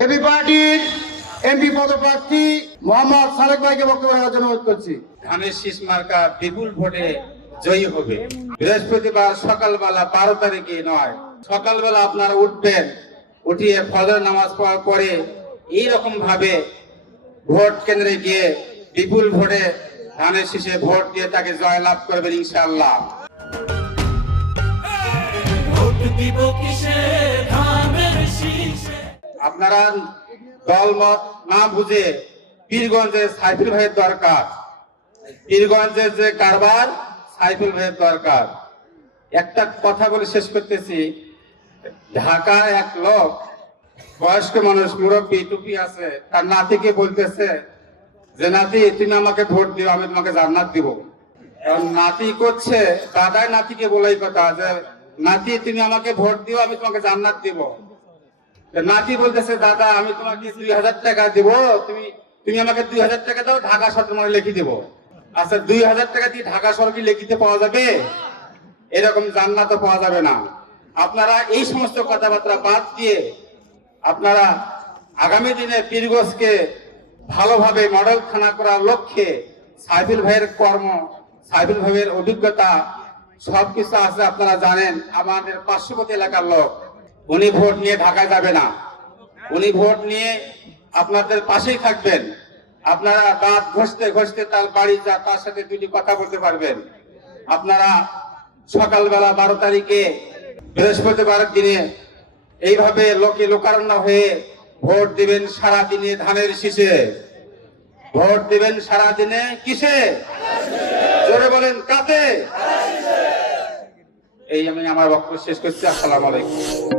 AB পার্টির MP পদপ্রার্থী মোহাম্মদ সালেক ভাইকে বক্তব্য রাখার জন্য অনুরোধ করছি। ধানের শীষ মার্কা বিপুল ভোটে জয়ী হবে। বৃহস্পতিবার সকালবেলা 12 তারিখে নয়, সকালবেলা আপনারা উঠবেন, উঠিয়ে ফজর নামাজ পড়ার পরে এইরকম ভাবে ভোট কেন্দ্রে গিয়ে বিপুল ভোটে ধানের শীষে ভোট দিয়ে তাকে জয়লাভ করবেন ইনশাআল্লাহ। আপনারা দলমত না বুঝে পীরগঞ্জের সাইফুল ভাইয়ের দরকার, পীরগঞ্জের যে কারবার সাইফুল ভাইয়ের দরকার। একটা কথা বলে শেষ করতেছি, ঢাকায় এক লোক বয়স্ক মানুষ, মুরব্বী, টুপি আছে, তার নাতিকে বলতেছে যে নাতি তুমি আমাকে ভোট দিও, আমি তোমাকে জান্নাত দিব। নাতি করছে, দাদাই নাতিকে বলে কথা যে নাতি তুমি আমাকে ভোট দিও, আমি তোমাকে জান্নাত দিব। নাতি বলতেছে দাদা আমি তোমাকে 2000 টাকা দিব, তুমি আমাকে 2000 টাকা দাও, ঢাকা শহর মানে লিখে দেবো। আচ্ছা 2000 টাকা দিয়ে ঢাকা শহর কি লিখিতে পাওয়া যাবে? এরকম জান্নাত পাওয়া যাবে না। আপনারা এই সমস্ত কথাবার্তা বাদ দিয়ে আপনারা আগামী দিনে পীরগঞ্জকে ভালোভাবে মডেল থানা করার লক্ষ্যে সাইফুল ভাইয়ের কর্ম, সাইফুল ভাইয়ের অভিজ্ঞতা সবকিছু আছে। আপনারা জানেন আমাদের পার্শ্ববর্তী এলাকার লোক, উনি ভোট নিয়ে ঢাকায় যাবে না, উনি ভোট নিয়ে আপনাদের পাশেই থাকবেন। আপনারা দাঁত ঘষতে ঘষতে তার বাড়ি যা, তার সাথে দুটি কথা বলতে পারবেন। আপনারা সকালবেলা 12 তারিখে বৃহস্পতিবার দিনে এইভাবে লোকে লোকারণ্য হয়ে ভোট দিবেন সারা দিনে ধানের শীষে। ভোট দিবেন সারা দিনে কিসে? জোরে বলেন কাতে? এই আমি আমার বক্তব্য শেষ করছি। আসসালামু আলাইকুম।